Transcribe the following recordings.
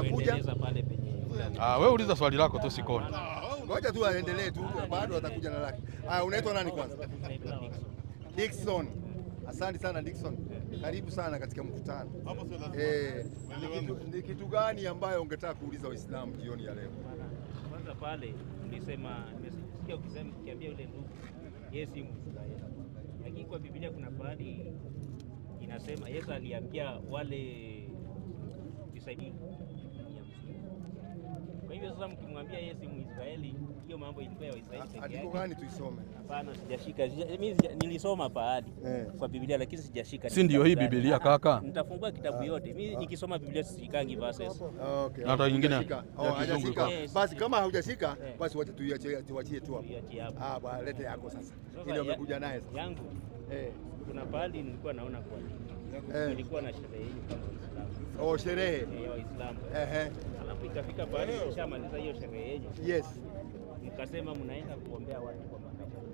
watakuja. Wewe uliza swali lako tu Sikoni. Ngoja tu aendelee tu, bado watakuja na laki. Unaitwa nani kwanza? Dickson. Asante sana Dickson. Karibu sana katika mkutano. Ni kitu gani ambayo ungetaka kuuliza Waislamu jioni ya leo? Kwanza pale nimesikia ukiambia yule ndugu Yesu si Mwisraeli. Lakini kwa Biblia kuna bahari inasema Yesu aliambia wale disciples. Kwa hivyo sasa mkimwambia Yesu Mwisraeli, hiyo mambo ilikuwa ya Waisraeli pekee yake. Andiko gani tuisome? Hapana, sijashika. Mimi nilisoma pahali kwa Biblia lakini sijashika. Si ndio hii Biblia kaka? Nitafungua kitabu yote. Mimi nikisoma Biblia sishikangi verses. Okay. Na hata nyingine. Hajashika. Basi kama haujashika, basi wacha tuachie tu hapo. Bwana lete yako sasa. Ile umekuja naye sasa. Yangu. Kuna pahali nilikuwa naona kwa nini. Nilikuwa na sherehe hii kama Waislamu. Sherehe ya Waislamu. Alafu ikafika pale kishamaliza hiyo sherehe yenu. Yes. Mkasema mnaenda kuombea watu kwa makaburi.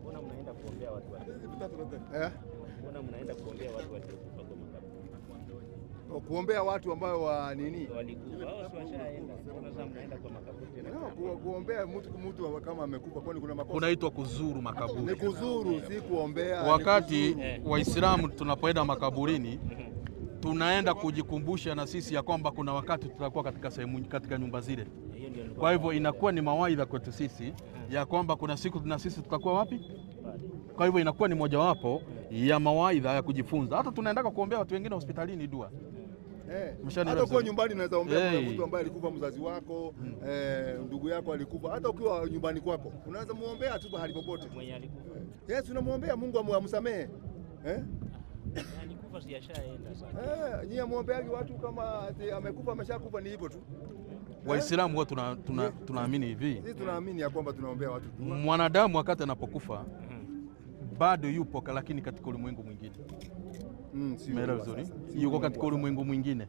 Mbona mnaenda kuombea watu Mbona mnaenda kuombea watu waliokufa kwa makaburi? Kuombea watu ambao walikufa. Wao si washaenda. Sasa mnaenda kwa makaburi tena. Kuombea mtu kama amekufa, kwani kuna makosa? Kunaitwa kuzuru makaburi. Ni kuzuru, si kuombea. Wakati Waislamu tunapoenda makaburini tunaenda kujikumbusha na sisi ya kwamba kuna wakati tutakuwa katika nyumba zile. Kwa hivyo inakuwa ni mawaidha kwetu sisi ya kwamba kuna siku na sisi tutakuwa wapi. Kwa hivyo inakuwa ni mojawapo ya mawaidha ya kujifunza. Hata tunaenda kuombea watu wengine hospitalini dua. Hata ukiwa nyumbani unaweza ombea mtu ambaye alikufa, mzazi wako, ndugu yako alikufa. Hata ukiwa nyumbani kwako unaweza muombea tu mahali popote. Mwenye alikufa. Yes, unamuombea Mungu amsamehe. Alikufa si ashaenda sasa. Nyie muombeaji watu kama amekufa ameshakufa ni hivyo tu. Waislamu huwa tunaamini hivi. Sisi tunaamini ya kwamba tunaombea watu. Mwanadamu wakati anapokufa bado yupo lakini katika ulimwengu mwingine. Umeelewa vizuri? Yuko katika ulimwengu mwingine.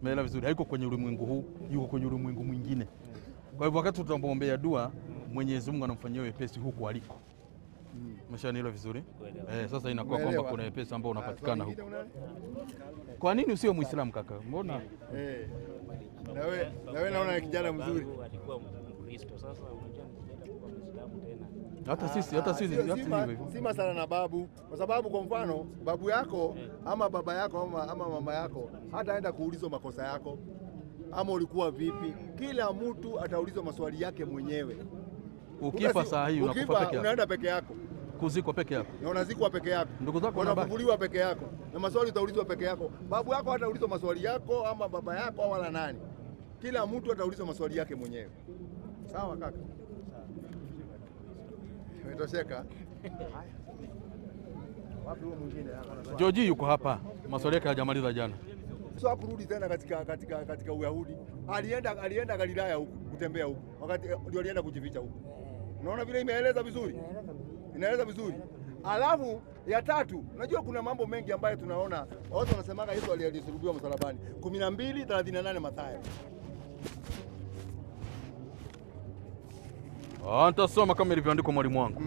Umeelewa vizuri? Haiko kwenye ulimwengu huu, yuko kwenye ulimwengu mwingine. Kwa hivyo wakati tunapoombea dua, Mwenyezi Mungu anamfanyia wepesi huko aliko. Umeshanielewa vizuri? Sasa inakuwa kwamba kuna wepesi ambao unapatikana huko. Kwa nini usio Muislamu kaka? Mbona? Na wewe naona kijana mzuri. Alikuwa Mkristo, sasa unajua nisienda kuwa Muislamu tena. Hata sisi hivyo. Si masala na babu, kwa sababu kwa mfano babu yako ama baba yako ama mama yako hataenda kuulizwa makosa yako ama ulikuwa vipi. Kila mtu ataulizwa maswali yake mwenyewe. Ukifa saa hii unakufa peke yako. Unaenda peke yako. Kuzikwa peke yako. Na unazikwa peke yako. Ndugu zako wanafufuliwa peke yako. Na maswali utaulizwa peke yako. Babu yako hataulizwa maswali yako ama baba yako wala nani. Kila mtu ataulizwa maswali yake mwenyewe. Sawa kaka? Umetosheka? Wapi huyo mwingine? George yuko hapa. Maswali yake hajamaliza jana. Sio kurudi tena katika Uyahudi. Alienda Galilaya huko, kutembea huko. Wakati ndio alienda kujificha huko. Unaona vile imeeleza vizuri? Inaeleza vizuri. Alafu ya tatu, unajua kuna mambo mengi ambayo tunaona watu wanasemaga Yesu alisulubiwa msalabani. 12:38 Mathayo. Nitasoma kama ilivyoandikwa mwalimu wangu.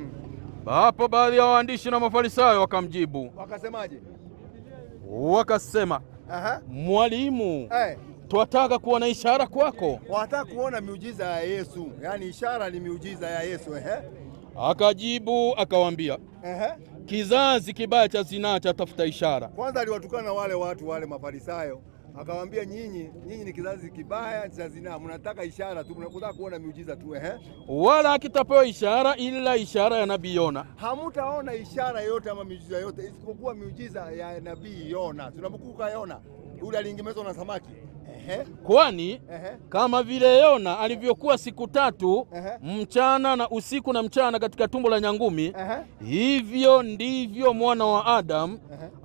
Hapo baadhi ya waandishi na Mafarisayo wakamjibu. Wakasemaje? Wakasema, Mwalimu, twataka kuona ishara kwako. Wataka kuona miujiza ya Yesu. Yaani ishara ni miujiza ya Yesu. Akajibu akawaambia, kizazi kibaya cha zinaa chatafuta ishara. Kwanza aliwatukana wale watu wale Mafarisayo. Akawaambia nyinyi ni kizazi kibaya cha zinaa, mnataka ishara tu, mnataka kuona miujiza tu. Wala hakitapewa ishara ila ishara ya nabii Yona. Hamutaona ishara yote ama miujiza yote isipokuwa miujiza ya nabii Yona. Tunamkumbuka Yona, yule aliingemezwa na samaki. Kwani kama vile Yona alivyokuwa siku 3 mchana na usiku na mchana katika tumbo la nyangumi, hivyo ndivyo mwana wa Adamu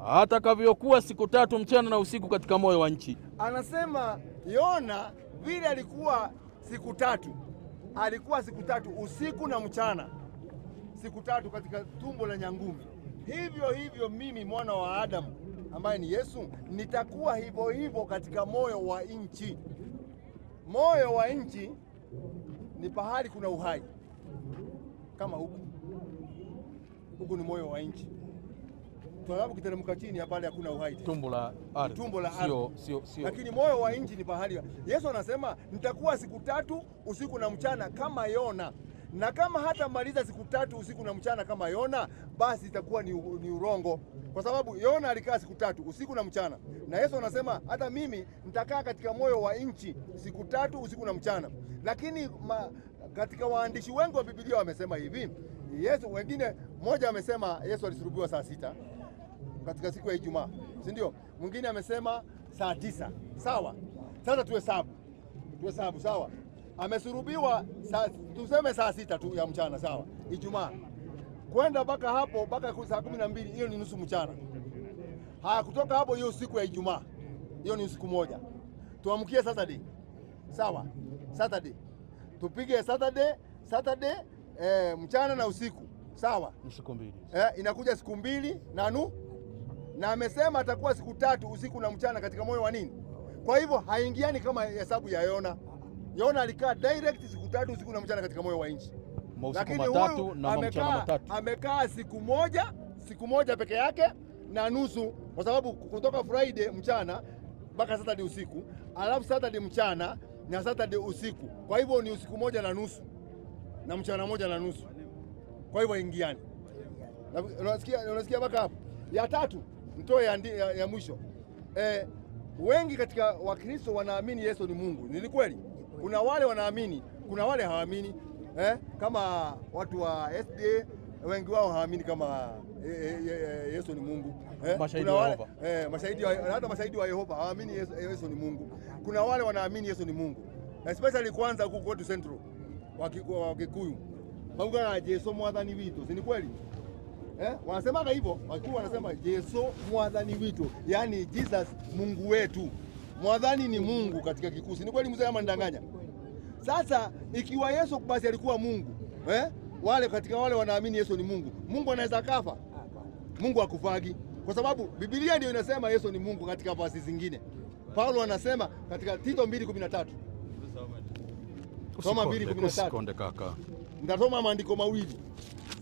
atakavyokuwa siku 3 mchana na usiku katika moyo wa nchi. Anasema Yona vile alikuwa siku 3, alikuwa siku 3 usiku na mchana, siku 3 katika tumbo la nyangumi. Hivyo mimi mwana wa Adamu ambaye ni Yesu nitakuwa hivyo katika moyo wa nchi. Moyo wa nchi ni pahali kuna uhai kama huku ni moyo wa nchi. Sababu kiteremka chini pale hakuna uhai. Tumbo la ardhi. Tumbo la ardhi. Sio. Lakini moyo wa nchi ni pahali. Yesu anasema nitakuwa siku 3 usiku na mchana kama Yona. Na kama hata maliza siku 3 usiku na mchana kama Yona, basi itakuwa ni urongo. Kwa sababu Yona alikaa siku 3 usiku na mchana. Na Yesu anasema hata mimi nitakaa katika moyo wa nchi siku 3 usiku na mchana. Lakini katika waandishi wengi wa Biblia wamesema hivi. Yesu wengine, mmoja amesema Yesu alisulubiwa saa 6 katika siku ya Ijumaa, si ndio? Mwingine amesema saa 9. Sawa. Sasa tuhesabu sawa. Amesulubiwa tuseme saa 6 tu ya mchana, sawa, Ijumaa. Kwenda mpaka hapo mpaka saa 12, hiyo ni nusu mchana. Haya, kutoka hapo hiyo siku ya Ijumaa, hiyo ni siku moja. Tuamkie Saturday. Sawa. Saturday. Tupige Saturday mchana na usiku. Sawa. Siku 2. Inakuja siku 2 na amesema atakuwa siku 3 usiku na mchana katika moyo wa nini? Kwa hivyo haingiani kama hesabu ya Yona. Yona alikaa direct siku 3 usiku na mchana katika moyo wa nchi. Lakini huyu amekaa siku moja peke yake na nusu, kwa sababu kutoka Friday mchana mpaka Saturday usiku, alafu Saturday mchana na Saturday usiku. Kwa hivyo ni usiku moja na nusu na mchana moja na nusu. Kwa hivyo ingiani. Unasikia mpaka hapo? Ya 3 mtoe ya mwisho. Wengi katika Wakristo wanaamini Yesu ni Mungu. Ni kweli? Kuna wale wanaamini, kuna wale hawaamini. Kama watu wa SDA wengi wao hawaamini kama Yesu ni Mungu. Mashahidi wa Yehova. Hata mashahidi wa Yehova hawaamini Yesu ni Mungu. Kuna wale wanaamini Yesu ni Mungu. Especially kwanza huko kwetu Central wa Kikuyu. Baugana Yesu mwathani witu. Si ni kweli? Wanasemaga hivyo, Wakikuyu wanasema Yesu mwathani witu. Yaani Jesus Mungu wetu. Mwathani ni Mungu katika Kikuyu. Si ni kweli mzee ama ndanganya? Sasa ikiwa Yesu basi alikuwa Mungu, wale katika wale wanaamini Yesu ni Mungu, Mungu anaweza kafa? Mungu hakufagi, kwa sababu Biblia ndio inasema Yesu ni Mungu. Katika verse zingine Paulo anasema katika Tito 2:13. Soma 2:13. Kaka, nitasoma maandiko mawili.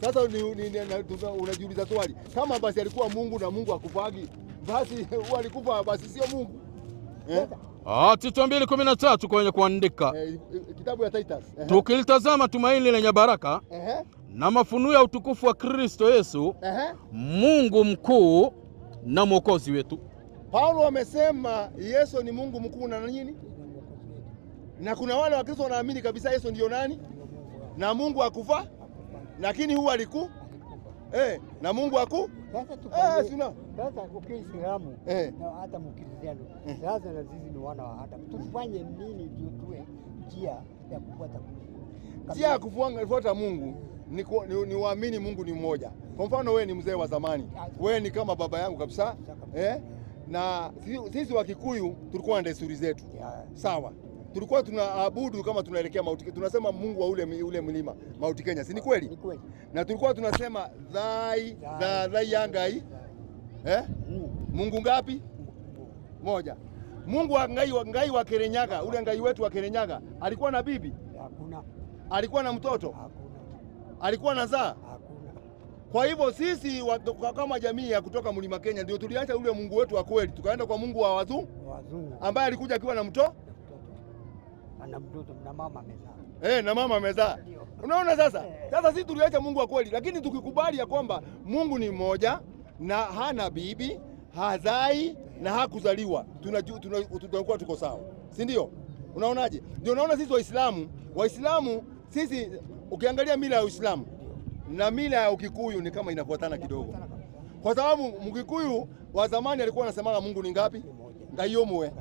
Sasa unajiuliza swali, kama basi alikuwa Mungu na Mungu hakufagi, basi alikufa basi sio Mungu? Tito 2:13 kwenye kuandika kitabu ya Titus. Tukilitazama tumaini lenye baraka na mafunuo ya utukufu wa Kristo Yesu, Mungu mkuu na mwokozi wetu. Paulo amesema Yesu ni Mungu mkuu na nini? Na kuna wale Wakristo wanaamini kabisa Yesu ndio nani? Na Mungu akufa, lakini huwa aliku na Mungu aku sasa Ukiislamu na hata Mkristiano sasa na sisi ni wana wa Adamu. Tufanye nini ndio tuwe njia ya kufuata Mungu? Njia ya kufuata Mungu ni waamini Mungu ni mmoja. Kwa mfano wewe ni mzee wa zamani, wewe ni kama baba yangu kabisa, na sisi wa Kikuyu tulikuwa na desturi zetu, sawa. Tulikuwa tunaabudu kama tunaelekea Mount Kenya, tunasema Mungu wa ule mlima Mount Kenya, si ni kweli? Ni kweli. Na tulikuwa tunasema thai yangai Mungu ngapi? Moja. Mungu wa ngai wa Kirinyaga, ule ngai wetu wa Kirinyaga alikuwa na bibi? Hakuna. Alikuwa na mtoto? Hakuna. Alikuwa na zaa? Hakuna. Kwa hivyo sisi kama jamii ya kutoka mlima Kenya ndio tuliacha ule Mungu wetu wa kweli, tukaenda kwa Mungu wa wazungu ambaye alikuja akiwa na mtoto na mtoto na mama amezaa. Na mama amezaa. Unaona sasa? Sasa sisi tuliacha Mungu wa kweli, lakini tukikubali ya kwamba Mungu ni mmoja na hana bibi, hazai na hakuzaliwa, tunakuwa tuko sawa. Si ndio? Unaonaje? Ndio unaona sisi Waislamu sisi ukiangalia mila ya Uislamu na mila ya Ukikuyu ni kama inafuatana kidogo. Kwa sababu Mkikuyu wa zamani alikuwa anasema Mungu ni ngapi? Ngayomwe.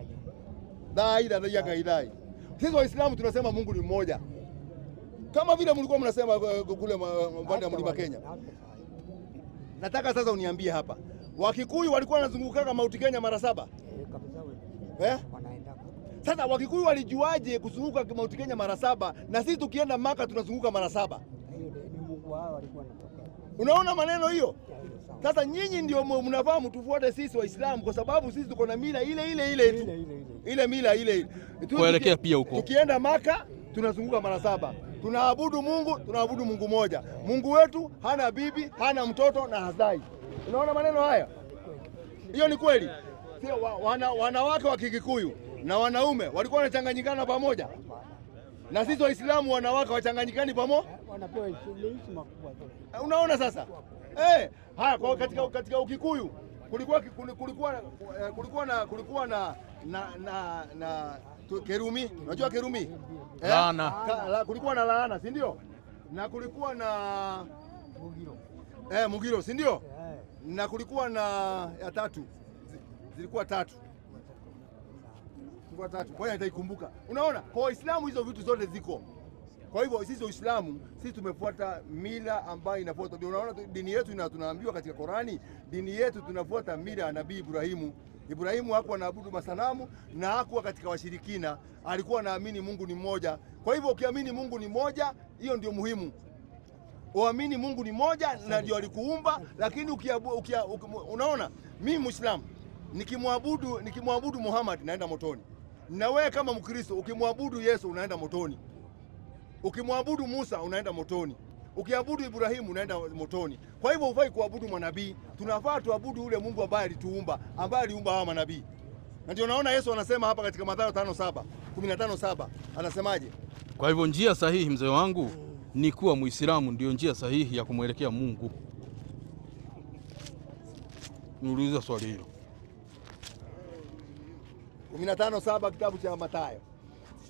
Dai. Sisi Waislamu tunasema Mungu ni mmoja. Kama vile mlikuwa mnasema kule upande wa mlima Kenya. Nataka sasa uniambie hapa. Wakikuyu walikuwa wanazunguka Mount Kenya mara 7? Sasa Wakikuyu walijuaje kuzunguka Mount Kenya mara 7 na sisi tukienda Maka tunazunguka mara 7? Unaona maneno hiyo? Sasa nyinyi ndio mnafahamu tufuate sisi Waislamu kwa sababu sisi tuko na mila ile tu. Ile mila ile. Kuelekea pia huko. Tukienda Maka tunazunguka mara 7. Tunaabudu Mungu mmoja. Mungu wetu hana bibi, hana mtoto na hazai. Unaona maneno haya? Hiyo ni kweli. Sio wanawake wa Kikikuyu na wanaume walikuwa wanachanganyikana pamoja, na sisi Waislamu wanawake wachanganyikani pamoja, wanapewa heshima kubwa. Unaona sasa haya, kwa katika Ukikuyu kulikuwa na kerumi. Unajua kerumi? Laana. Kulikuwa na laana, si ndio? Na kulikuwa na mugiro, si ndio? Na kulikuwa na ya tatu, zilikuwa tatu. Ngoja nitaikumbuka. Unaona, kwa Waislamu hizo vitu zote ziko. Kwa hivyo sisi Waislamu, sisi tumefuata mila ambayo inafuata. Unaona dini yetu tunaambiwa katika Qurani, dini yetu tunafuata mila ya Nabii Ibrahimu. Ibrahimu hakuwa anaabudu masanamu na hakuwa katika washirikina, alikuwa anaamini Mungu ni mmoja. Kwa hivyo ukiamini Mungu ni mmoja, hiyo ndio muhimu. Uamini Mungu ni mmoja na ndio alikuumba, lakini unaona, mimi Muislamu nikimwabudu Muhammad naenda motoni. Na wewe kama Mkristo ukimwabudu Yesu unaenda motoni. Ukimwabudu Musa unaenda motoni. Ukiabudu Ibrahimu unaenda motoni. Kwa hivyo hufai kuabudu manabii, tunafaa tuabudu yule Mungu ambaye alituumba, ambaye aliumba hawa manabii. Na ndio naona Yesu anasema hapa katika Mathayo 15:7 anasemaje? Kwa hivyo njia sahihi, mzee wangu, ni kuwa Muislamu, ndio njia sahihi ya kumwelekea Mungu. Niuliza swali hilo. 15:7 kitabu cha Mathayo.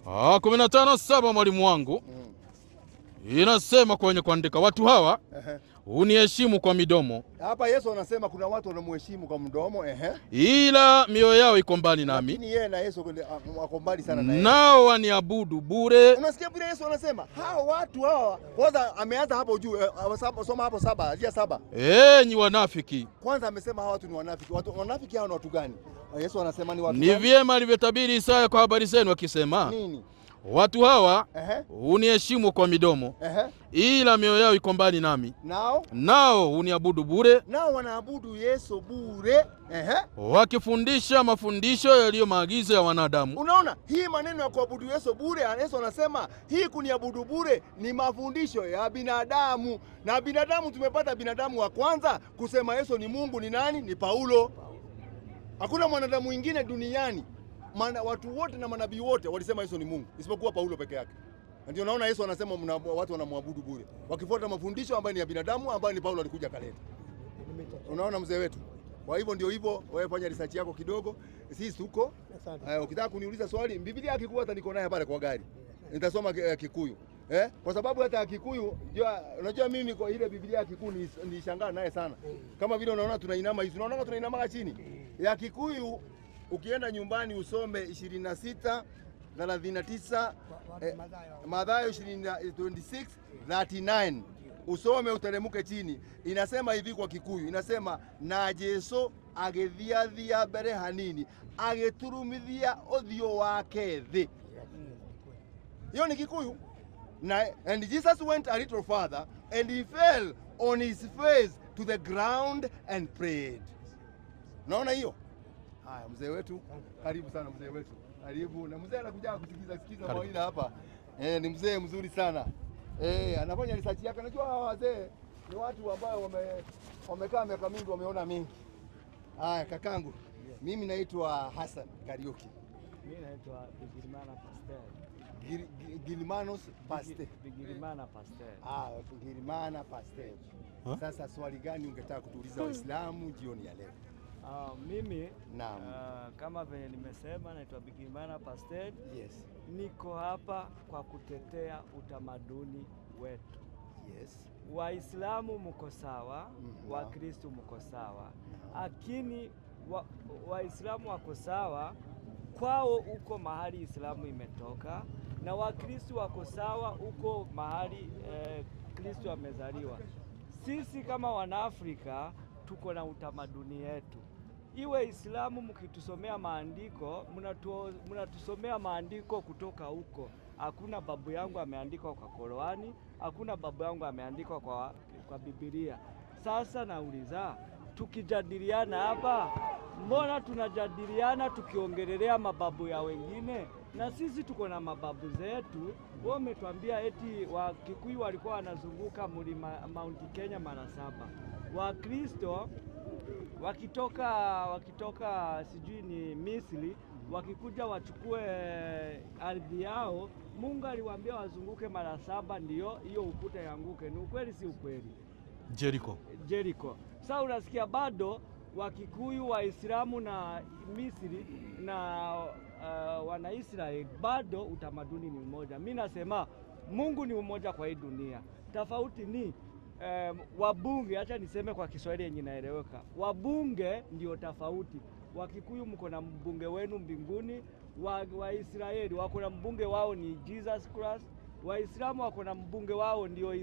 15:7 mwalimu wangu. Inasema kwenye kuandika, watu hawa huniheshimu kwa midomo. Hapa Yesu anasema kuna watu wanamheshimu kwa mdomo, ila mioyo yao iko mbali nami. Lakini yeye na Yesu wako mbali sana na yeye. Nao waniabudu bure. Unasikia vile Yesu anasema? Hao watu hawa, kwanza ameanza hapo juu, soma hapo 7. Enyi wanafiki. Kwanza amesema hawa watu ni wanafiki. Wanafiki hao ni watu gani? Yesu anasema ni watu gani? Ni vyema alivyotabiri Isaya kwa habari zenu akisema, nini? Watu hawa huniheshimu kwa midomo, ila mioyo yao iko mbali nami. Nao huniabudu bure. Nao wanaabudu Yesu bure, wakifundisha mafundisho yaliyo maagizo ya wanadamu. Unaona hii maneno ya kuabudu Yesu bure, Yesu anasema hii kuniabudu bure ni mafundisho ya binadamu. Na binadamu, tumepata binadamu wa kwanza kusema Yesu ni Mungu ni nani? Ni Paulo. Hakuna mwanadamu mwingine duniani, watu wote na manabii wote walisema Yesu ni Mungu isipokuwa Paulo peke yake. Ndio naona Yesu anasema watu wanamwabudu bure wakifuata mafundisho ambayo ni ya binadamu, ambayo ni Paulo alikuja kaleta. Unaona mzee wetu. Kwa hivyo ndio hivyo, wewe fanya research yako kidogo, sisi tuko. Ukitaka kuniuliza swali, Biblia Kikuyu hata niko naye pale kwa gari, nitasoma Kikuyu. Kwa sababu hata Kikuyu, unajua mimi kwa ile Biblia ya Kikuyu nilishangaa naye sana. Kama vile unaona tunainama hizi, unaona tunainama chini. Ya Kikuyu ukienda nyumbani usome 26:39, Mathayo 26:39, usome uteremuke chini. Inasema hivi kwa Kikuyu, inasema na Jesu agithiathia mbere hanini agiturumithia uthio wake thi. Hiyo ni Kikuyu. And Jesus went a little further and he fell on his face to the ground and prayed. Naona hiyo? Haya mzee wetu, karibu sana mzee wetu. Karibu. Na mzee anakuja kusikiza mawaidha hapa. Ni mzee mzuri sana. Anafanya research yake. Najua hawa wazee ni watu ambao wamekaa miaka mingi, wameona mingi. Haya kakangu. Mimi naitwa Hassan Kariuki. Mimi naitwa Bigirimana Pasteur. Gilimanos Pasteur. Bigirimana Pasteur. Bigirimana Pasteur. Sasa swali gani ungetaka kutuuliza Waislamu jioni ya leo? Mimi kama venye nimesema naitwa Bigirimana Pasteur. Yes. Niko hapa kwa kutetea utamaduni wetu. Yes. Waislamu mko sawa, Wakristo mko sawa. Lakini Waislamu wako sawa kwao uko mahali Islamu imetoka, na Wakristo wako sawa uko mahali Kristo amezaliwa. Sisi kama Wanaafrika tuko na utamaduni yetu. Iwe Islamu mkitusomea maandiko, mnatusomea maandiko kutoka huko. Hakuna babu yangu ameandikwa kwa Qur'ani, hakuna babu yangu ameandikwa kwa Biblia. Sasa nauliza, tukijadiliana hapa, mbona tunajadiliana tukiongelelea mababu ya wengine? Na sisi tuko na mababu zetu. Wao umetuambia eti Wakikuyu walikuwa wanazunguka mlima Mount Kenya mara 7. Wakristo wakitoka sijui ni Misri, wakikuja wachukue ardhi yao, Mungu aliwaambia wazunguke mara 7 ndio hiyo ukuta yanguke. Ni ukweli si ukweli? Jericho. Sasa unasikia bado Wakikuyu, Waislamu na Misri na Wanaisraeli bado utamaduni ni mmoja. Mimi nasema Mungu ni umoja kwa hii dunia. Tofauti ni wabunge, acha niseme kwa Kiswahili yenye naeleweka. Wabunge ndio tofauti. Wakikuyu mko na mbunge wenu mbinguni, Waisraeli wako na mbunge wao ni Jesus Christ, Waislamu wako na mbunge wao ndio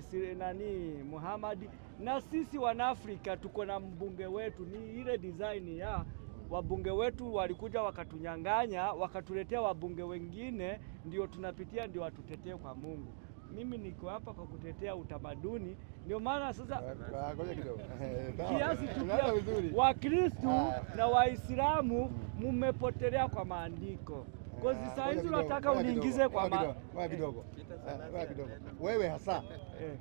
Muhammad, na sisi Wanaafrika tuko na mbunge wetu. Ni ile design ya wabunge wetu walikuja wakatunyang'anya, wakatuletea wabunge wengine, ndio tunapitia ndio watutetee kwa Mungu. Mimi niko hapa kwa kutetea utamaduni, ndio maana sasa kiasi Wakristo na Waislamu mumepotelea kwa maandiko. Kwa saa hizi unataka uniingize kwa kidogo. Wewe hasa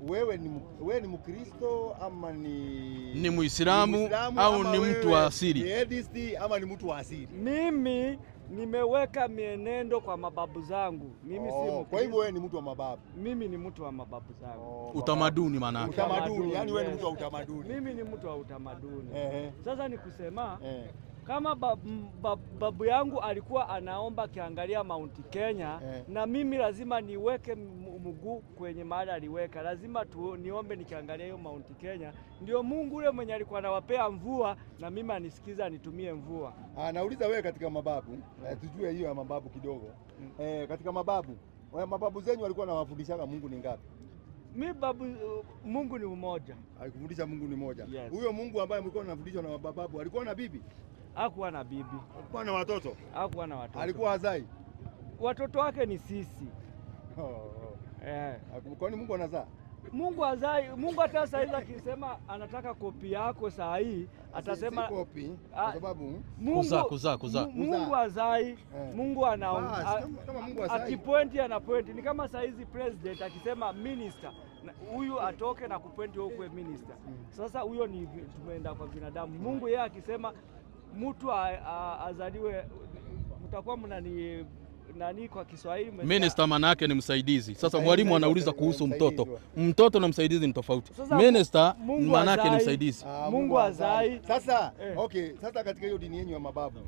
wewe ni Mkristo ama ni Muislamu au ni mtu wa asili? Ni atheist ama ni mtu wa asili? Mimi nimeweka mienendo kwa mababu zangu. Mimi si Mkristo. Kwa hivyo wewe ni mtu wa mababu? Mimi ni mtu wa mababu zangu. Utamaduni maana yake. Utamaduni, yani wewe ni mtu wa utamaduni. Mimi ni mtu wa utamaduni. Sasa ni kusema kama babu yangu alikuwa anaomba akiangalia Mount Kenya, na mimi lazima niweke mguu kwenye mahali aliweka. Lazima niombe nikiangalia hiyo Mount Kenya, ndio Mungu ule mwenye alikuwa anawapea mvua na mimi anisikiza anitumie mvua. Nauliza wewe katika mababu, tujue hiyo ya mababu kidogo. Katika mababu zenyu walikuwa wanawafundishaga Mungu ni ngapi? Mungu ni umoja. Alikufundisha Mungu ni moja. Huyo Yes. Mungu ambaye mlikuwa mnafundishwa na mababu alikuwa na bibi? Hakuwa na bibi. Alikuwa na watoto? Hakuwa na watoto. Alikuwa hazai? Watoto wake ni sisi. Kwani Mungu anazaa? Mungu hazai. Mungu hata saa hizi akisema anataka kopi yako saa hii atasema si kopi, kwa sababu kuzaa. Mungu hazai. Mungu kama Mungu hazai, akipointi anapointi. Ni kama saa hizi president akisema minister, huyu atoke na kupointi huko minister. Sasa huyo ni tumeenda kwa binadamu. Mungu yeye akisema mtu azaliwe, mtakuwa nani kwa Kiswahili minister maana yake ni msaidizi. Sasa mwalimu anauliza kuhusu mtoto na msaidizi ni tofauti. Minister maana yake ni msaidizi. Mungu hazai. Sasa sasa katika hiyo dini yenu ya mababu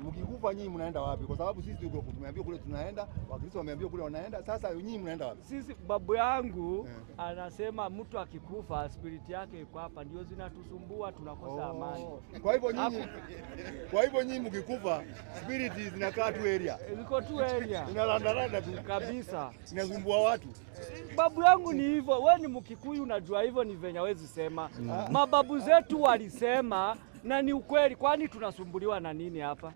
mkikufa nyinyi mnaenda wapi? Kwa sababu sisi tumeambiwa kule tunaenda, Wakristo wameambiwa kule wanaenda. Sasa nyinyi mnaenda wapi? Sisi babu yangu anasema mtu akikufa spirit yake iko hapa, ndio zinatusumbua, tunakosa amani. Kwa hivyo nyinyi mkikufa spirit zinakaa tu area. Ziko tu area. Inalandaranda tu kabisa. Inasumbua watu. Babu yangu ni hivyo. Wewe ni Mkikuyu unajua hivyo ni venye hawezi sema. Mababu zetu walisema na ni ukweli. Kwani tunasumbuliwa na nini hapa?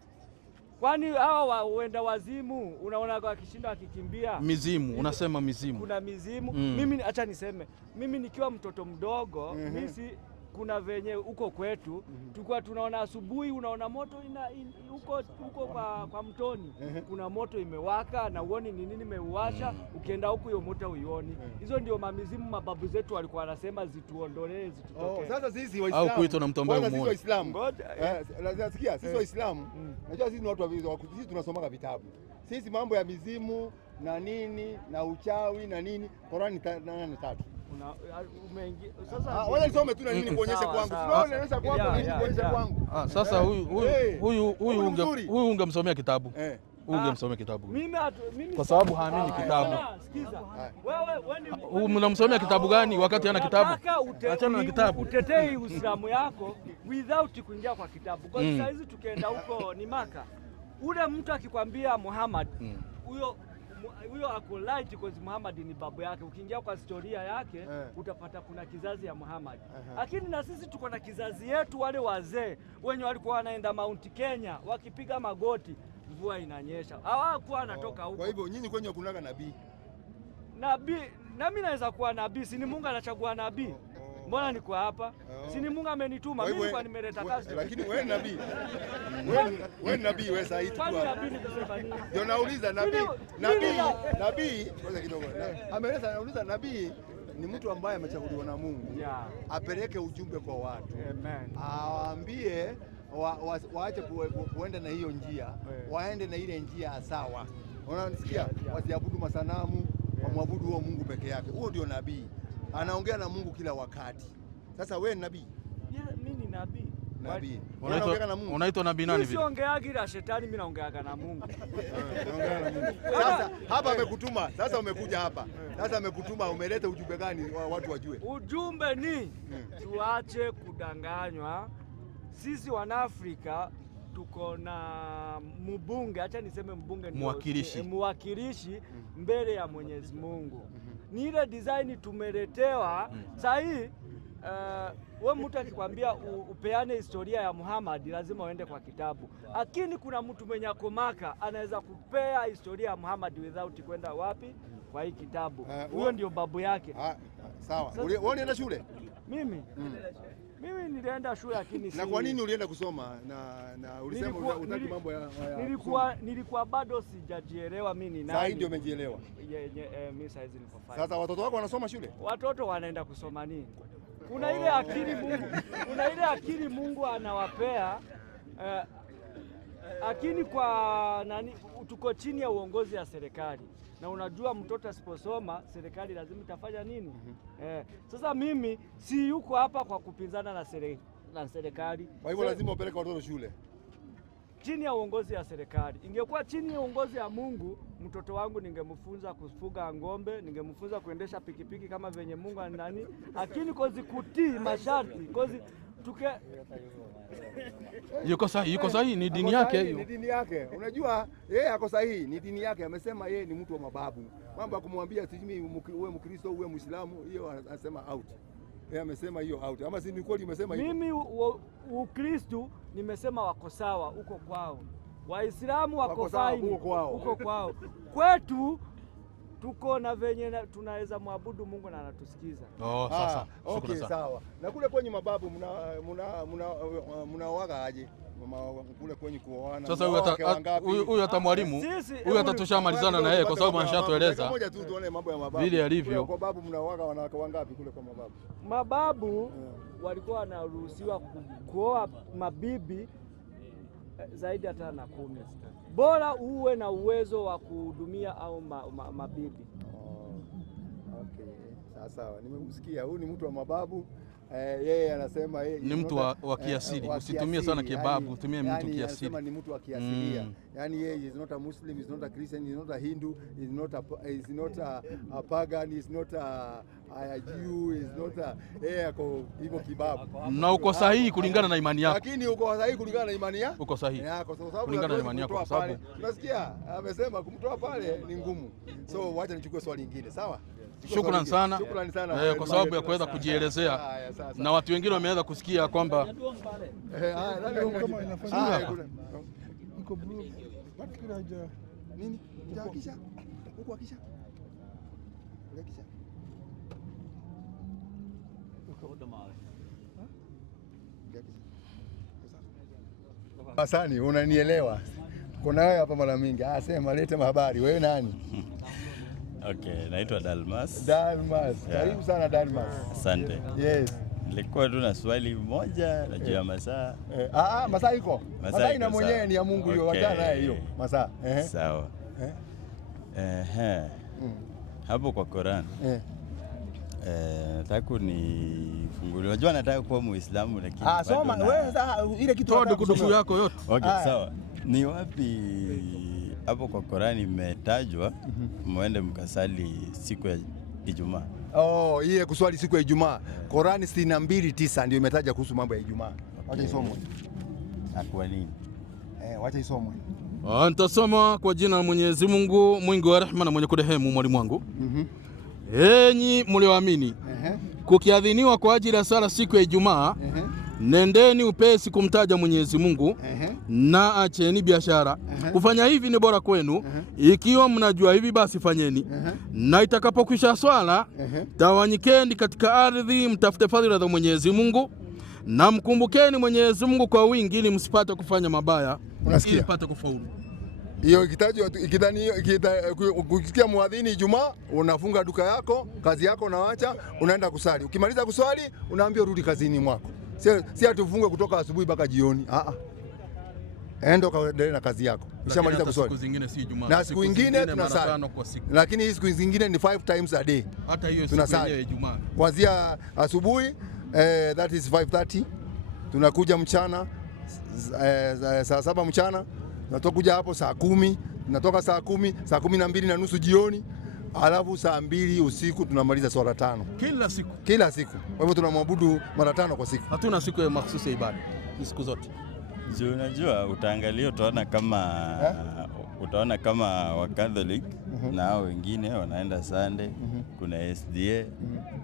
Kwani hao waenda wazimu unaona wakishinda wakikimbia? Mizimu, unasema mizimu. Kuna mizimu. Mimi acha niseme. Mimi nikiwa mtoto mdogo, mimi kuna venye uko kwetu tulikuwa tunaona asubuhi, unaona moto huko kwa mtoni, kuna moto imewaka na uoni ni nini imeuasha, ukienda huko hiyo moto uioni. Hizo ndio mamizimu mababu zetu walikuwa wanasema zituondolee, zitutoke. Sasa sisi Waislamu au kuitwa na mtu ambaye sisi Waislamu nasikia sisi Waislamu, najua sisi ni watu sisi tunasoma vitabu. Sisi mambo ya mizimu na nini na uchawi na nini, Qur'ani 8:3. Sasa wewe nisome tu na nini kuonyesha kwangu. Unaonyesha kwako nini kuonyesha kwangu. Sasa huyu ungemsomea kitabu. Ungemsomea kitabu. Mimi kwa sababu haamini kitabu. Sikiza. Wewe mnamsomea kitabu gani wakati hana kitabu? Achana na kitabu. Utetei Uislamu yako without kuingia kwa kitabu. Kwa sasa hizi tukienda huko ni Maka. Ule mtu akikwambia Muhammad, huyo ako light because Muhammad ni babu yake. Ukiingia kwa historia yake utapata kuna kizazi ya Muhammad. Lakini na sisi tuko na kizazi yetu, wale wazee wenye walikuwa wanaenda Mount Kenya wakipiga magoti mvua inanyesha. Hawakuwa anatoka huko. Kwa hivyo nyinyi kwenye kunaga nabii. Na mimi naweza kuwa nabii, si ni Mungu anachagua nabii. Mbona niko hapa? Si ni Mungu amenituma, mimi kwa nimeleta kazi. Lakini wewe nabii. Wewe nabii wewe sasa hivi. Kwani nabii ni kusema nini? Ndio nauliza nabii. Ngoja kidogo. Ameleza nauliza nabii ni mtu ambaye amechaguliwa na Mungu, apeleke ujumbe kwa watu. Amen. Awaambie waache kuenda na hiyo njia, waende na ile njia sawa. Unanisikia? Wasiabudu masanamu, wamwabudu huo Mungu peke yake. Huo ndio nabii, anaongea na Mungu kila wakati. Sasa wewe ni nabii? Mimi ni nabii. Nabii. Unaitwa nabii nani vile? Siongeagi na shetani, mimi naongeaga na Mungu. Sasa hapa amekutuma, sasa umekuja hapa. Sasa amekutuma, umeleta ujumbe gani watu wajue? Ujumbe ni tuache kudanganywa. Sisi Wanaafrika tuko na mbunge, acha niseme mbunge ndio mwakilishi mbele ya Mwenyezi Mungu. Ni ile design tumeletewa sasa hii. We mtu akikwambia upeane historia ya Muhammad lazima uende kwa kitabu, lakini kuna mtu mwenye akomaka anaweza kupea historia ya Muhammad without kwenda wapi? Kwa hii kitabu. Huyo ndio babu yake. Sawa. Wewe unaenda shule? Mimi nilienda shule, lakini na kwa nini ulienda kusoma? Na ulisema unataka mambo ya nilikuwa bado sijajielewa mimi ni nani. Sasa ndio umejielewa? Mimi sasa niko fine. Sasa watoto wako wanasoma shule? Watoto wanaenda kusoma nini? Kuna ile akili Mungu anawapea, lakini kwa nani, tuko chini ya uongozi ya serikali, na unajua mtoto asiposoma serikali lazima itafanya nini? Sasa mimi si yuko hapa kwa kupinzana na serikali. Kwa hivyo lazima upeleke watoto shule chini ya uongozi ya serikali. Ingekuwa chini ya uongozi ya Mungu, mtoto wangu ningemfunza kufuga ng'ombe, ningemfunza kuendesha pikipiki kama venye Mungu anani, lakini kozi kutii masharti, kozi tuke yuko sahihi, ni dini yake hiyo. Ni dini yake. Unajua yeye ako sahihi, ni dini yake. Amesema yeye ni mtu wa mababu. Mambo ya kumwambia sijui uwe Mkristo uwe Muislamu, hiyo anasema out. Yeye amesema hiyo out. Ama si ni kweli umesema hivyo? Mimi Ukristo nimesema wako sawa huko kwao. Waislamu wako fine huko kwao. Kwetu tuko na venye tunaweza muabudu Mungu na anatusikiza. Sasa. Okay, sawa. Na kule kwenye mababu mnaoaga aje? Kule kwenye kuoana. Sasa huyu hata mwalimu huyu atatushamalizana na yeye kwa sababu anashatueleza moja tu tuone mambo ya mababu vile alivyo. Kwa babu mnaoaga wanawake wangapi kule kwa mababu? Mababu walikuwa wanaruhusiwa kuoa mabibi zaidi hata na 10. Bora uwe na uwezo wa kuhudumia au mabibi. Okay. Sawa. Nimemsikia. Huyu ni mtu wa mababu. Yeye anasema ni mtu wa kiasili. Usitumie sana kibabu, tumie mtu kiasili. Anasema ni mtu wa kiasilia. Yani yeye is not a Muslim, is not a Christian, is not a Hindu, is not a pagan, is not a Jew, is not a ako hivyo kibabu. Na uko sahihi kulingana na imani yako. Lakini uko sahihi kulingana na imani yako? Uko sahihi. Kulingana na imani yako kwa sababu unasikia amesema kumtoa pale ni ngumu. So wacha nichukue swali lingine, sawa? Shukrani sana kwa sababu ya kuweza kujielezea na watu wengine wameanza kusikia kwamba Asani, unanielewa? Kuna wewe hapa mara mingi. Sema leta habari. Wewe nani? Okay, naitwa Dalmas. Karibu sana Dalmas. Asante. Yes. Nilikuwa tu na swali moja na juu ya masaa. Masaa iko. Masaa ina mwenyewe ni ya Mungu hiyo, wachana naye hiyo. Masaa. Sawa. Hapo kwa Qur'an. Nataka nifungulie. Unajua nataka kuwa Muislamu lakini soma wewe ile kitu dukuduku yako yote. Okay, sawa. Ni wapi hapo kwa Qur'ani imetajwa muende mkasali siku ya Ijumaa? Ile kuswali siku ya Ijumaa. Qur'ani 62:9 ndio imetaja kuhusu mambo ya Ijumaa. Wacha isomwe. Na kwa nini? Wacha isomwe. Nitasoma kwa jina la Mwenyezi Mungu mwingi wa rehema na mwenye kurehemu, mwalimu wangu. Enyi mlioamini, kukiadhiniwa kwa ajili ya sala siku ya Ijumaa, nendeni upesi kumtaja Mwenyezi Mungu na acheni biashara. Kufanya hivi ni bora kwenu. Ikiwa mnajua hivi basi fanyeni. Na itakapokwisha swala, tawanyikeni katika ardhi mtafute fadhila za Mwenyezi Mungu na mkumbukeni Mwenyezi Mungu kwa wingi ili msipate kufanya mabaya, ili mpate kufaulu. Hiyo ikitajwa ukisikia muadhini Ijumaa, unafunga duka yako, kazi yako unaacha, unaenda kusali. Ukimaliza kusali, unaambiwa rudi kazini mwako. Si atufunge kutoka asubuhi mpaka jioni. Enda kaendelee na kazi yako. Ushamaliza kusali. Siku zingine si Ijumaa. Na siku nyingine tunasali. Lakini hii siku zingine ni 5 times a day. Hata hiyo siku ya Ijumaa. Kuanzia asubuhi that is 5:30. Tunakuja mchana saa 7 mchana. Tunatokuja hapo saa 10, tunatoka saa 10, saa 12:30 jioni, alafu saa 2 usiku tunamaliza swala 5. Kila siku. Kwa hivyo tunamwabudu mara 5 kwa siku. Hatuna siku ya mahsusi ya ibada. Ni siku zote. Unajua utaangalia utaona kama wa Catholic na hao wengine wanaenda Sunday, kuna SDA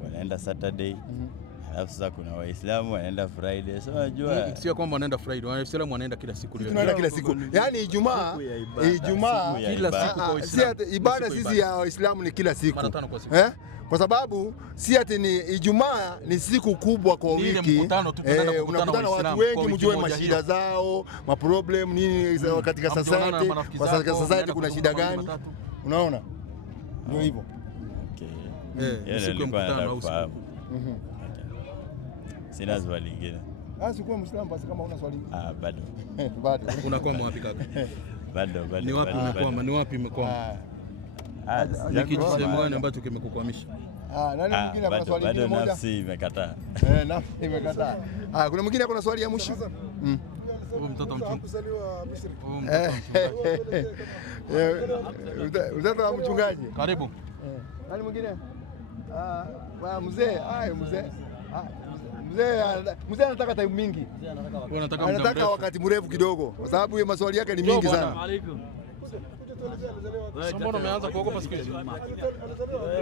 wanaenda Saturday. Alafu sasa kuna Waislamu wanaenda Friday. So unajua sio kwamba wanaenda Friday, Waislamu wanaenda kila siku. Tunaenda kila siku. Yaani Ijumaa kila siku kwa Waislamu. Ibada sisi ya Waislamu ni kila siku. Mara 5 kwa siku. Kwa sababu si ati ni Ijumaa ni siku kubwa kwa wiki. Unakutana watu wengi mjue mashida zao, maproblem nini katika society. Kwa society kuna shida gani? Unaona? Ndio hivyo. Siku ya mkutano au siku. Sina swali lingine. Sikuwa Muislamu basi kama una swali. Bado. Unakwama wapi kaka? Bado. Ni wapi umekwama? Ni wapi umekwama? Ni kitu sehemu gani ambacho kimekukwamisha? Nani mwingine ana swali lingine moja? Nafsi imekataa. Nafsi imekataa. Kuna mwingine kuna swali ya mwisho? Huyo mtoto mchungaji. Kuzaliwa Misri. Mtoto wa mchungaji. Karibu. Nani mwingine? Mzee anataka time mingi. Anataka wakati mrefu kidogo kwa sababu hiyo maswali yake ni mingi sana. Mbona umeanza kuogopa siku hizi?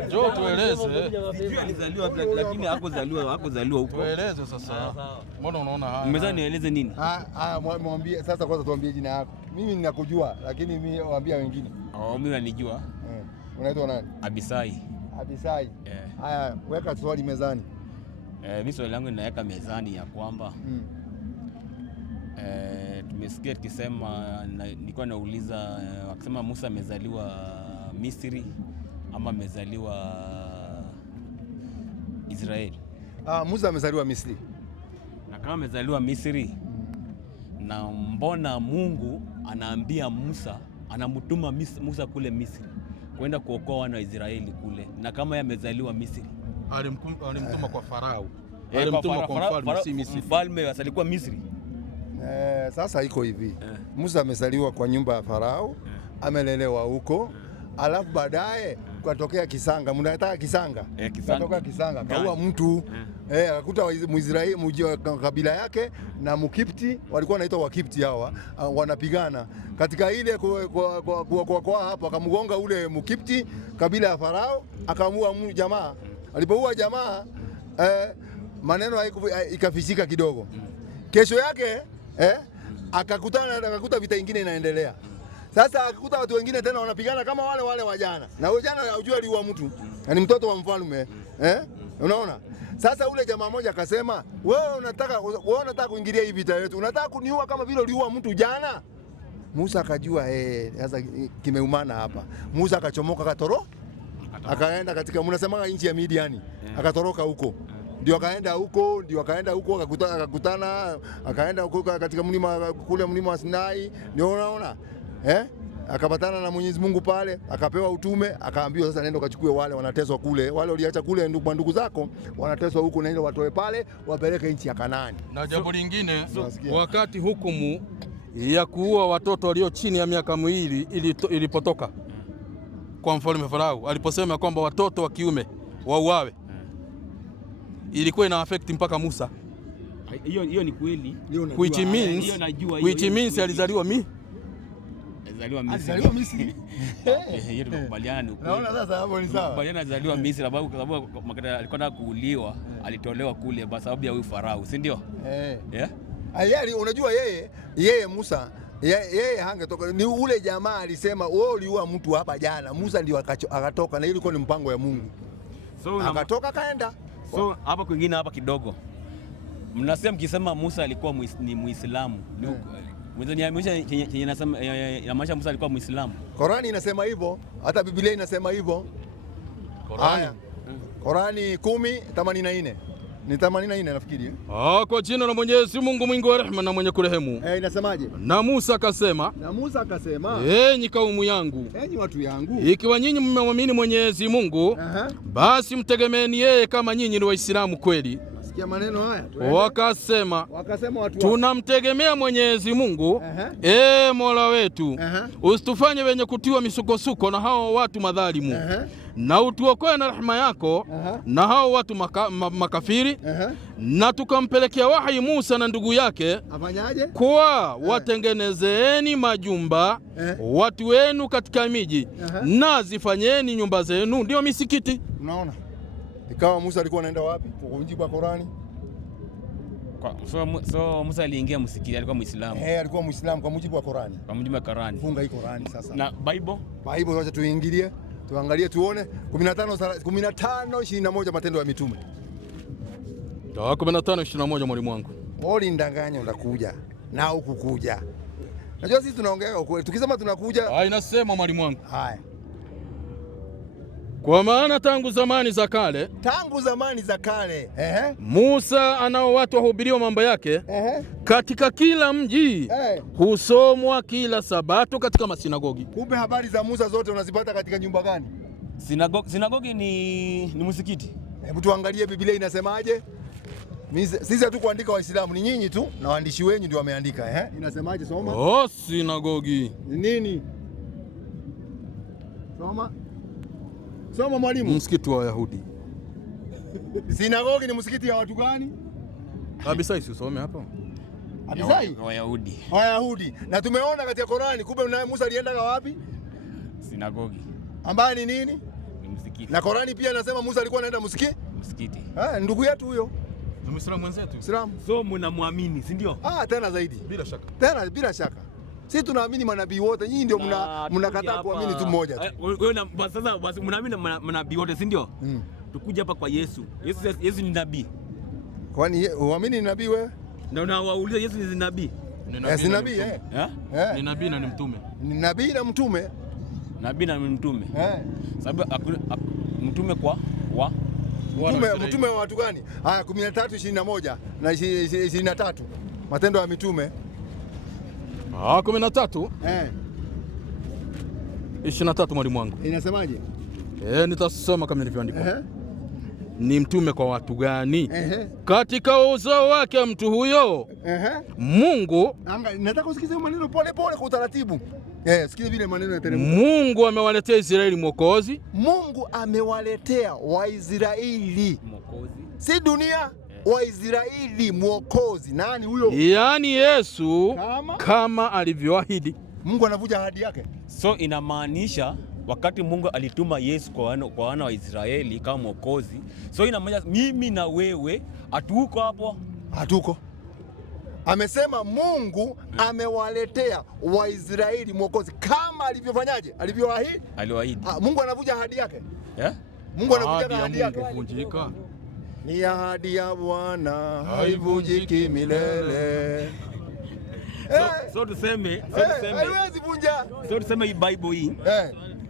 Njoo tueleze. Sijui alizaliwa lakini hakuzaliwa huko. Tueleze sasa. Mbona unaona haya? Umezani nieleze nini? Mwambie sasa, kwanza tuambie jina lako. Mimi ninakujua lakini mimi waambia wengine. Mimi nanijua. Unaitwa nani? Abisai. Haya, weka swali mezani. Mimi swali langu ninaweka mezani ya kwamba tumesikia tukisema, nilikuwa nauliza wakisema Musa amezaliwa Misri ama amezaliwa Israeli. Musa amezaliwa Misri. Na kama amezaliwa Misri, na mbona Mungu anaambia Musa, anamtuma Musa kule Misri kwenda kuokoa wana wa Israeli kule, na kama yeye amezaliwa Misri? Alimtuma kwa Farao. Alimtuma kwa mfalme, si Misri. Mfalme alikuwa Misri. Sasa iko hivi. Musa amezaliwa kwa nyumba ya Farao, amelelewa huko, alafu baadaye kutokea kisanga. Mnataka kisanga? Kutoka kisanga kaua mtu. Akakuta Mwisraeli kabila yake na Mkipti, walikuwa wanaitwa Wakipti hawa, wanapigana. Katika ile kwa hapo akamgonga ule Mkipti kabila ya Farao, akamuua jamaa. Alipoua jamaa maneno ikafishika kidogo. Kesho yake akakuta vita ingine inaendelea. Sasa akakuta watu wengine tena wanapigana kama wale wajana. Na wale jana hujua aliua mtu. Ni mtoto wa mfalme. Unaona? Sasa ule jamaa mmoja akasema, wewe unataka kuingilia hii vita yetu. Unataka kuniua kama vile uliua mtu jana? Musa akajua sasa kimeumana hapa. Musa akachomoka akaenda katika mnasema nchi ya Midiani. Akatoroka huko. Ndio akaenda huko akakutana akaenda huko katika mlima wa Sinai. Ndio unaona? Akapatana na Mwenyezi Mungu pale, akapewa utume, akaambiwa sasa nenda ukachukue wale wanateswa kule, wale waliacha kule ndugu zako wanateswa huko, na ile watoe pale wapeleke nchi ya Kanaani. Na jambo lingine, wakati hukumu ya kuua watoto walio chini ya miaka miwili ilipotoka kwa mfalme Farao, aliposema kwamba watoto wa kiume wauawe, ilikuwa ina affect mpaka Musa. Hiyo ni kweli. Which means alizaliwa Misri. Hiyo tukubaliana ni ukweli. Naona sasa hapo ni sawa. Tukubaliana alizaliwa Misri sababu alikuwa anataka kuuliwa, alitolewa kule kwa sababu ya huyu Farao, si ndio? Unajua yeye Musa yeye hangetoka. Ni ule jamaa alisema wewe uliua mtu hapa jana. Musa ndio akatoka, na ile ilikuwa ni mpango ya Mungu. So akatoka kaenda. So hapa kwingine hapa kidogo. Mnasema mkisema Musa alikuwa ni Muislamu. Mzee chenye nasema inamaanisha Musa alikuwa Muislamu. Qurani inasema hivyo, hata Biblia inasema hivyo. Haya. Qurani 10:84. Ni 84 nafikiri. Kwa jina la Mwenyezi Mungu mwingi wa rehema na mwenye kurehemu. Inasemaje? Na Musa akasema, enyi kaumu yangu, enyi watu yangu, ikiwa nyinyi mmemwamini Mwenyezi Mungu, basi mtegemeeni yeye kama nyinyi ni Waislamu kweli. Sikia maneno haya. Wakasema watu tunamtegemea Mwenyezi Mungu, Mola wetu, usitufanye wenye kutiwa misukosuko na hao watu madhalimu, na utuokoe na rehema yako na hao watu makafiri. Na tukampelekea wahi Musa na ndugu yake, afanyaje? Kwa watengenezeeni majumba watu wenu katika miji, na zifanyeni nyumba zenu ndio misikiti. Unaona? Ikawa Musa alikuwa anaenda wapi? Kwa mujibu wa Qurani. So Musa aliingia msikiti, alikuwa Muislamu. Alikuwa Muislamu kwa mujibu wa Qurani. Kwa mujibu wa Qurani. Funga hii Qurani sasa. Na Bible? Bible wacha tuingilie, tuangalie tuone 15:21 Matendo ya Mitume. 15:21 mwalimu wangu. Oli ndanganya unakuja na huku kuja. Najua sisi tunaongea ukweli. Tukisema tunakuja, inasema mwalimu wangu. Haya. Kwa maana tangu zamani za kale Musa anao watu wahubiriwa mambo yake katika kila mji, husomwa kila Sabato katika masinagogi. Kumbe habari za Musa zote unazipata katika nyumba gani? Sinagogi ni msikiti. Hebu tuangalie Biblia inasemaje. Sisi hatu kuandika Waislamu, ni nyinyi tu na waandishi wenyu ndio wameandika. Inasemaje? Soma. Sinagogi ni nini? Soma mwalimu. Msikiti wa Wayahudi. Sinagogi ni msikiti ya watu gani? Kabisa usome hapo. Wayahudi. Na tumeona katika Qurani kumbe Musa alienda wapi? Sinagogi. Ambaye ni nini? Ni msikiti. Na Qurani pia inasema Musa alikuwa anaenda msikiti. Ndugu yetu huyo. Ni Muislamu mwenzetu. Muislamu. So mnamwamini, si ndio? Tena zaidi. Bila shaka. Sisi tunaamini manabii wote, nyinyi ndio mnakataa kuamini tu mmoja tu. Sasa basi mnaamini manabii wote, si ndio? Tukuja hapa kwa Yesu. Yesu ni nabii. Kwani uamini ni nabii wewe? Na unawauliza Yesu ni nabii? Ni nabii Ni nabii na ni mtume. Ni nabii na mtume. Nabii na mtume. Sababu mtume mtume wa watu gani? 13:21 na 23 Matendo ya Mitume. 13 23 mwalimu wangu. Inasemaje? Nitasoma kama nilivyoandika. Ni mtume kwa watu gani? Katika uzao wake mtu huyo Mungu. Nataka usikize maneno pole pole kwa utaratibu. Sikize vile maneno yateremka. Mungu amewaletea Israeli mwokozi. Mungu amewaletea Waisraeli mwokozi. Si dunia, Waisraeli mwokozi. Nani huyo? Yaani Yesu kama alivyoahidi. Mungu anavuja ahadi yake. So inamaanisha wakati Mungu alituma Yesu kwa wana wa Israeli kama mwokozi, so inamaanisha mimi na wewe hatuko hapo. Hatuko. Amesema Mungu amewaletea Waisraeli mwokozi kama alivyofanyaje? Alivyoahidi. Mungu anavuja ahadi yake. Mungu anavuja ahadi yake. Ni ahadi ya Bwana haivunjiki milele. So tuseme haiwezi vunja. So tuseme hii Bible hii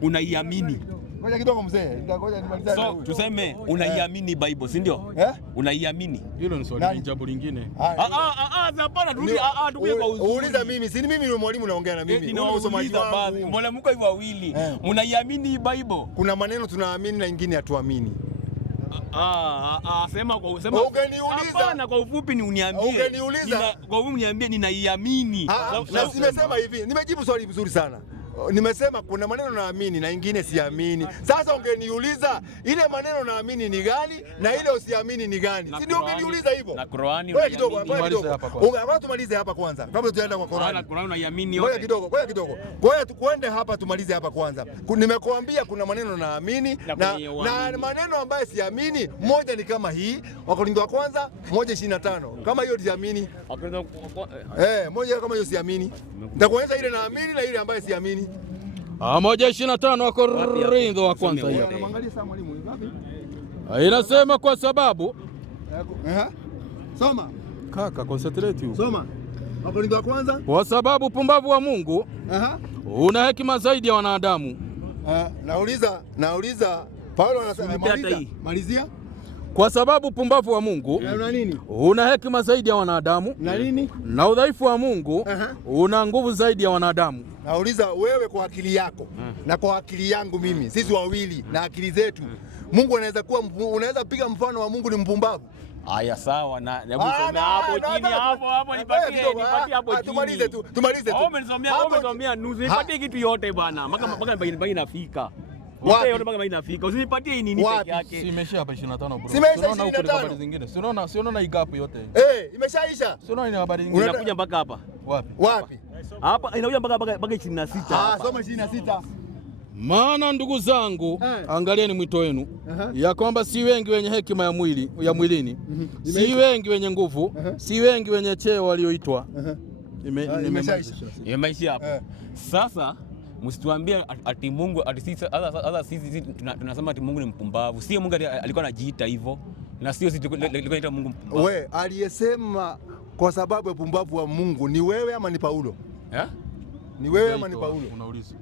unaiamini. Ngoja kidogo mzee, ngoja nimalize. So tuseme unaiamini Bible, si ndio? Unaiamini. Hilo ni swali jambo lingine. Hapana, tukuje kwa uzuri. Uuliza mimi, si mimi ni mwalimu naongea na mimi. Ni usomaji wangu. Mbona mko hivyo wawili? Unaiamini Bible? Kuna maneno tunaamini na nyingine hatuamini. Sema. Ungeniuliza. Hapana, kwa ufupi ni uniambie. Ungeniuliza. Kwa ufupi niambie ninaiamini. Na nimesema hivi, nimejibu swali vizuri sana. Nimesema kuna maneno naamini na ingine siamini. Sasa ungeniuliza ile maneno naamini ni gani na ile usiamini ni gani? Si ndio ungeniuliza hivyo? Na Qur'ani tumalize hapa kwanza. Kabla tuenda kwa Qur'ani. Na Qur'ani unaiamini yote. Ngoja kidogo. Ngoja tukwende hapa tumalize hapa kwanza. Nimekuambia kuna maneno naamini na maneno ambayo siamini. Moja ni kama hii, Wakorintho wa kwanza 1:25. Kama hiyo siamini. Moja kama hiyo siamini. Nitakuonyesha ile naamini na ile ambayo siamini. 1:25 Wakorintho wa kwanza hiyo. Anamwangalia saa mwalimu ni ngapi? Inasema kwa sababu Soma. Kaka concentrate. Soma. Wakorintho wa kwanza. Kwa sababu upumbavu wa Mungu una hekima zaidi ya wanadamu. Nauliza Paulo anasema malizia. Kwa sababu upumbavu wa Mungu una hekima zaidi ya wanadamu na udhaifu wa Mungu una nguvu zaidi ya wanadamu. Nauliza wewe, kwa akili yako na kwa akili yangu mimi, sisi wawili na akili zetu, Mungu unaweza piga mfano wa Mungu ni mpumbavu? Haya, sawa, na hebu sema hapo chini hapo nipatie hapo chini. Tumalize tu. Umesomea nusu, nipatie kitu yote bwana. Mpaka inafika. Wote yote mpaka inafika. Usinipatie nini peke yake. Si imesha hapa 25 bro. Unaona huko ni habari zingine. Unaona hii gap yote. Imeshaisha. Unaona ni habari zingine. Inakuja mpaka hapa. Wapi? Hapa inakuja mpaka 26. Soma 26. Maana ndugu zangu, angalieni mwito wenu, ya kwamba si wengi wenye hekima ya mwilini, si wengi wenye nguvu, si wengi wenye cheo walioitwa. Imeisha hapo. Sasa msituambie ati Mungu ati sisi tunasema ati Mungu ni mpumbavu. Sio Mungu alikuwa anajiita hivyo. Na sio sisi tulikuwa tunaita Mungu mpumbavu. Wewe aliyesema kwa sababu ya upumbavu wa Mungu ni wewe ama ni Paulo? Ni wewe ama ni Paulo? Unauliza.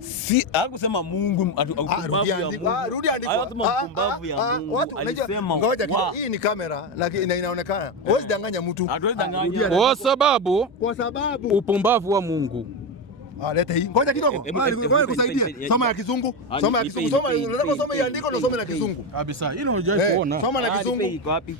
Si hakusema Mungu upumbavu ya Mungu. Rudi andiko. Upumbavu ya Mungu. Alisema ngoja kidogo, hii ni kamera lakini inaonekana. Huwezi danganya mtu. Hatuwezi danganya. Kwa sababu upumbavu wa Mungu. Leta hii. Ngoja kidogo. Ngoja kusaidia. Soma ya Kizungu. Soma ya Kizungu. Unataka kusoma hii andiko na soma na Kizungu. Kabisa. Hilo hujai kuona. Soma na Kizungu. Iko wapi?